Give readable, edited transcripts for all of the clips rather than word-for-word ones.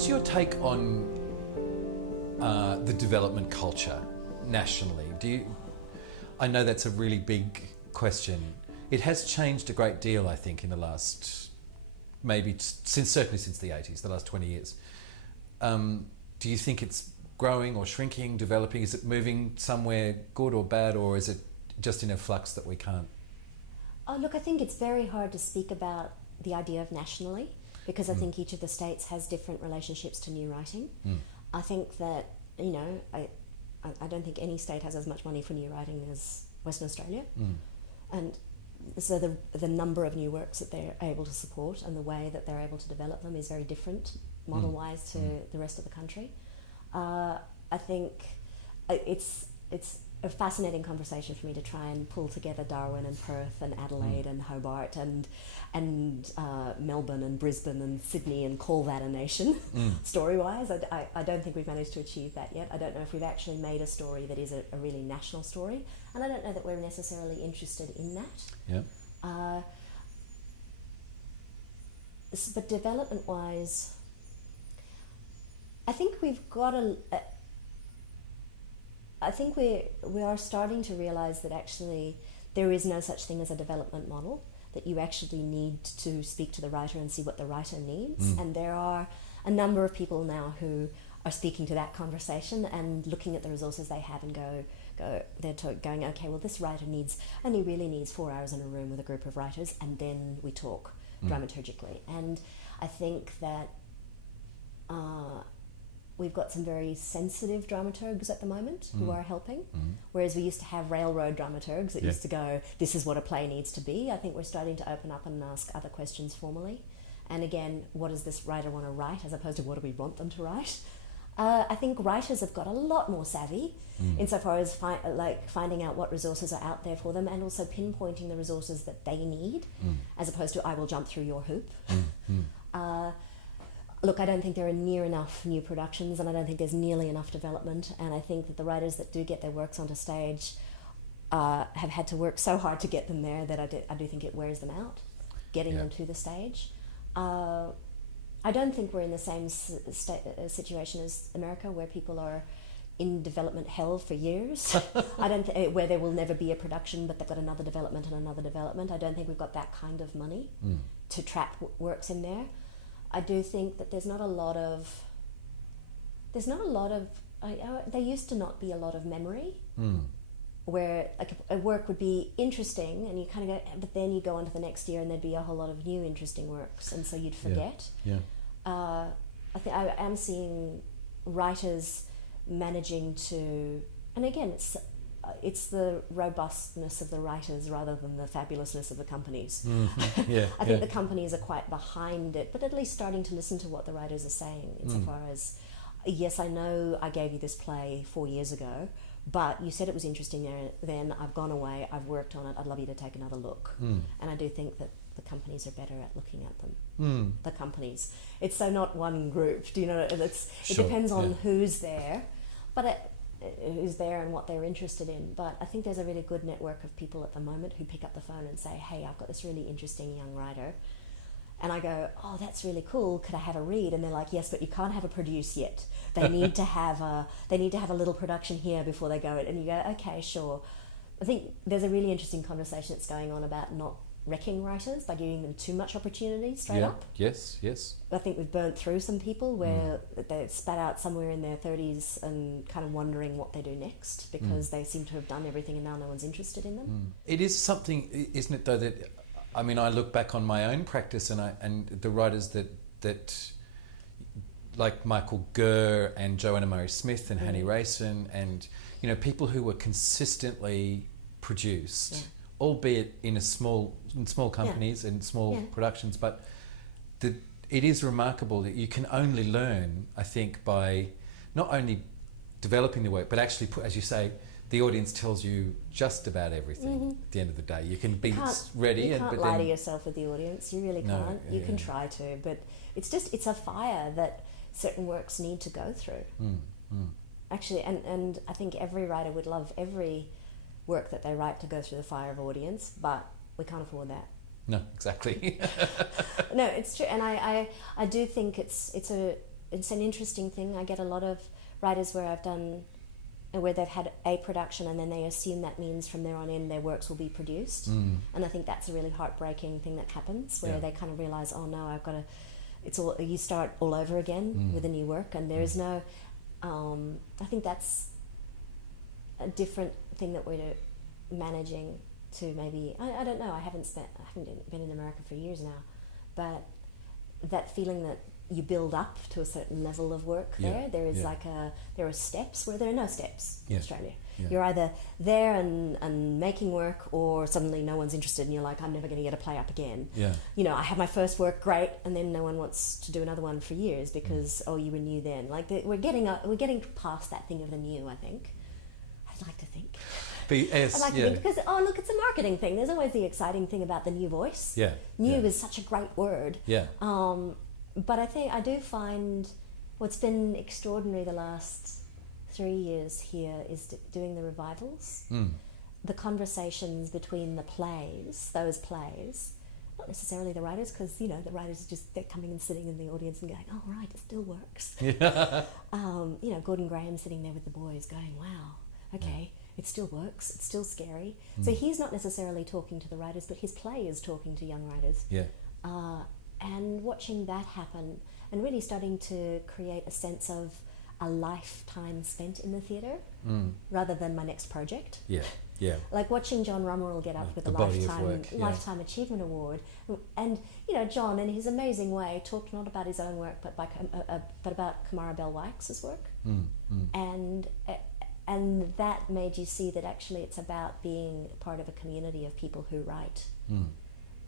What's your take on the development culture nationally? I know that's a really big question. It has changed a great deal, I think, in the last, certainly since the 80s, the last 20 years. Do you think it's growing or shrinking, developing? Is it moving somewhere good or bad, or is it just in a flux that we can't? Oh, look, I think it's very hard to speak about the idea of nationally, because I think each of the states has different relationships to new writing. I think that, I don't think any state has as much money for new writing as Western Australia. And so the number of new works that they're able to support and the way that they're able to develop them is very different model-wise to the rest of the country. I think it's a fascinating conversation for me to try and pull together Darwin and Perth and Adelaide and Hobart and Melbourne and Brisbane and Sydney and call that a nation story-wise. I don't think we've managed to achieve that yet. I don't know if we've actually made a story that is a really national story, and I don't know that we're necessarily interested in that. Yeah. But development-wise, I think we've got I think we are starting to realise that actually there is no such thing as a development model, that you actually need to speak to the writer and see what the writer needs. And there are a number of people now who are speaking to that conversation and looking at the resources they have and going, okay, well, this writer only really needs 4 hours in a room with a group of writers, and then we talk dramaturgically. And I think that we've got some very sensitive dramaturgs at the moment who are helping, whereas we used to have railroad dramaturgs that used to go, this is what a play needs to be. I think we're starting to open up and ask other questions formally. And again, what does this writer want to write, as opposed to what do we want them to write? I think writers have got a lot more savvy insofar as finding out what resources are out there for them, and also pinpointing the resources that they need, as opposed to I will jump through your hoop. Look, I don't think there are near enough new productions, and I don't think there's nearly enough development, and I think that the writers that do get their works onto stage have had to work so hard to get them there that I do think it wears them out, getting them to the stage. I don't think we're in the same situation as America, where people are in development hell for years. I don't where there will never be a production, but they've got another development and another development. I don't think we've got that kind of money to trap works in there. I do think that there's not a lot of, there used to not be a lot of memory, where like a work would be interesting and you kind of go, but then you go on to the next year and there'd be a whole lot of new interesting works, and so you'd forget. I think I am seeing writers managing to, and again, it's the robustness of the writers rather than the fabulousness of the companies. I think the companies are quite behind it, but at least starting to listen to what the writers are saying insofar as, yes, I know I gave you this play 4 years ago, but you said it was interesting then, I've gone away, I've worked on it, I'd love you to take another look. And I do think that the companies are better at looking at them. The companies. It's so not one group, do you know, it depends on who's there, but who's there and what they're interested in. But I think there's a really good network of people at the moment who pick up the phone and say, hey, I've got this really interesting young writer, and I go, oh, that's really cool, could I have a read? And they're like, yes, but you can't have a produce yet, they need to have a little production here before they go. And you go, okay, sure. I think there's a really interesting conversation that's going on about not wrecking writers by giving them too much opportunity straight up. Yes. I think we've burnt through some people where they spat out somewhere in their 30s and kind of wondering what they do next, because they seem to have done everything and now no one's interested in them. It is something, isn't it, though, that, I mean, I look back on my own practice and the writers that like Michael Gurr and Joanna Murray-Smith and Hanny Rayson, and, you know, people who were consistently produced, albeit in small companies and small productions, but it is remarkable that you can only learn, I think, by not only developing the work, but actually, as you say, the audience tells you just about everything at the end of the day. You can be ready. You can't lie to yourself with the audience. You really can't. You can try to, but it's a fire that certain works need to go through. Actually, and I think every writer would love every work that they write to go through the fire of audience, but we can't afford that. No, exactly. No, it's true, and I do think it's it's an interesting thing. I get a lot of writers where they've had a production and then they assume that means from there on in their works will be produced. And I think that's a really heartbreaking thing that happens, where they kind of realise, oh no, you start all over again with a new work, and there is no, I think that's a different thing that we're managing to maybe, I don't know, I haven't been in America for years now, but that feeling that you build up to a certain level of work there. There is there are steps where there are no steps in Australia. Yeah. You're either there and making work, or suddenly no one's interested and you're like, I'm never going to get a play up again. Yeah. You know, I have my first work, great, and then no one wants to do another one for years because, you were new then. Like we're getting past that thing of the new, I think. I'd like to think. I'd like to think, because, look, it's a marketing thing. There's always the exciting thing about the new voice. Yeah. New is such a great word. Yeah. But I do find what's been extraordinary the last 3 years here is doing the revivals. The conversations between those plays, not necessarily the writers, because, the writers they're coming and sitting in the audience and going, oh, right, it still works. Yeah. Gordon Graham sitting there with the boys going, wow, okay, it still works, it's still scary. So he's not necessarily talking to the writers, but his play is talking to young writers. Yeah. And watching that happen and really starting to create a sense of a lifetime spent in the theatre rather than my next project. Yeah, yeah. Like watching John Rummerall get up with a Lifetime Achievement Award. And, John, in his amazing way, talked not about his own work, but about Kamara Bell Wykes' work. And that made you see that actually it's about being part of a community of people who write.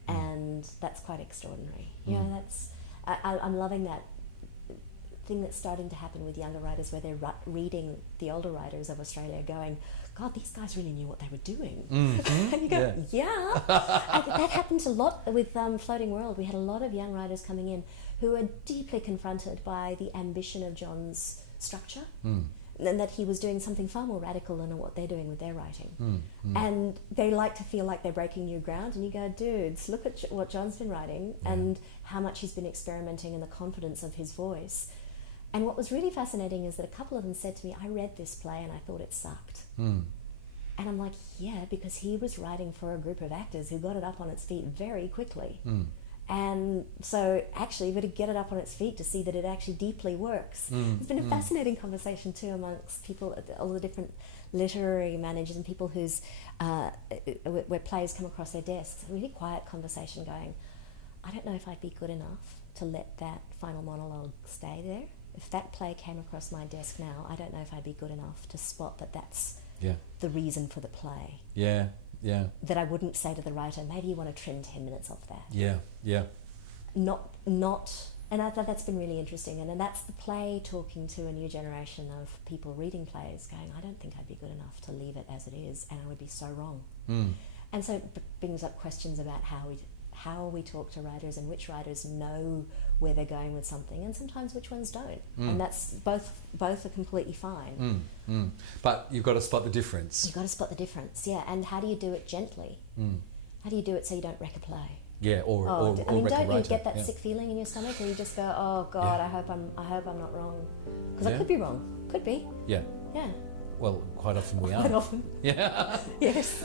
And that's quite extraordinary. I'm loving that thing that's starting to happen with younger writers, where they're reading the older writers of Australia going, God, these guys really knew what they were doing. And you go, that happens a lot with Floating World. We had a lot of young writers coming in who were deeply confronted by the ambition of John's structure. And that he was doing something far more radical than what they're doing with their writing. And they like to feel like they're breaking new ground, and you go, dudes, look at what John's been writing and how much he's been experimenting and the confidence of his voice. And what was really fascinating is that a couple of them said to me, I read this play and I thought it sucked. And I'm like, yeah, because he was writing for a group of actors who got it up on its feet very quickly. And so actually you've got to get it up on its feet to see that it actually deeply works. It's been a fascinating conversation too amongst people, all the different literary managers and people where plays come across their desks. A really quiet conversation going, I don't know if I'd be good enough to let that final monologue stay there. If that play came across my desk now, I don't know if I'd be good enough to spot that that's the reason for the play. Yeah. Yeah. That I wouldn't say to the writer, maybe you want to trim 10 minutes off that. Yeah, yeah. Not, and I thought that's been really interesting. And that's the play talking to a new generation of people reading plays going, I don't think I'd be good enough to leave it as it is, and I would be so wrong. And so it brings up questions about how we talk to writers and which writers know where they're going with something, and sometimes which ones don't. And that's both are completely fine. But you've got to spot the difference. You've got to spot the difference, yeah. And how do you do it gently? How do you do it so you don't wreck a play? Yeah, or don't you get that sick feeling in your stomach where you just go, oh God, I hope I'm not wrong, because I could be wrong. Could be. Yeah. Yeah. Well, quite often we are. Quite often. Yeah. Yes.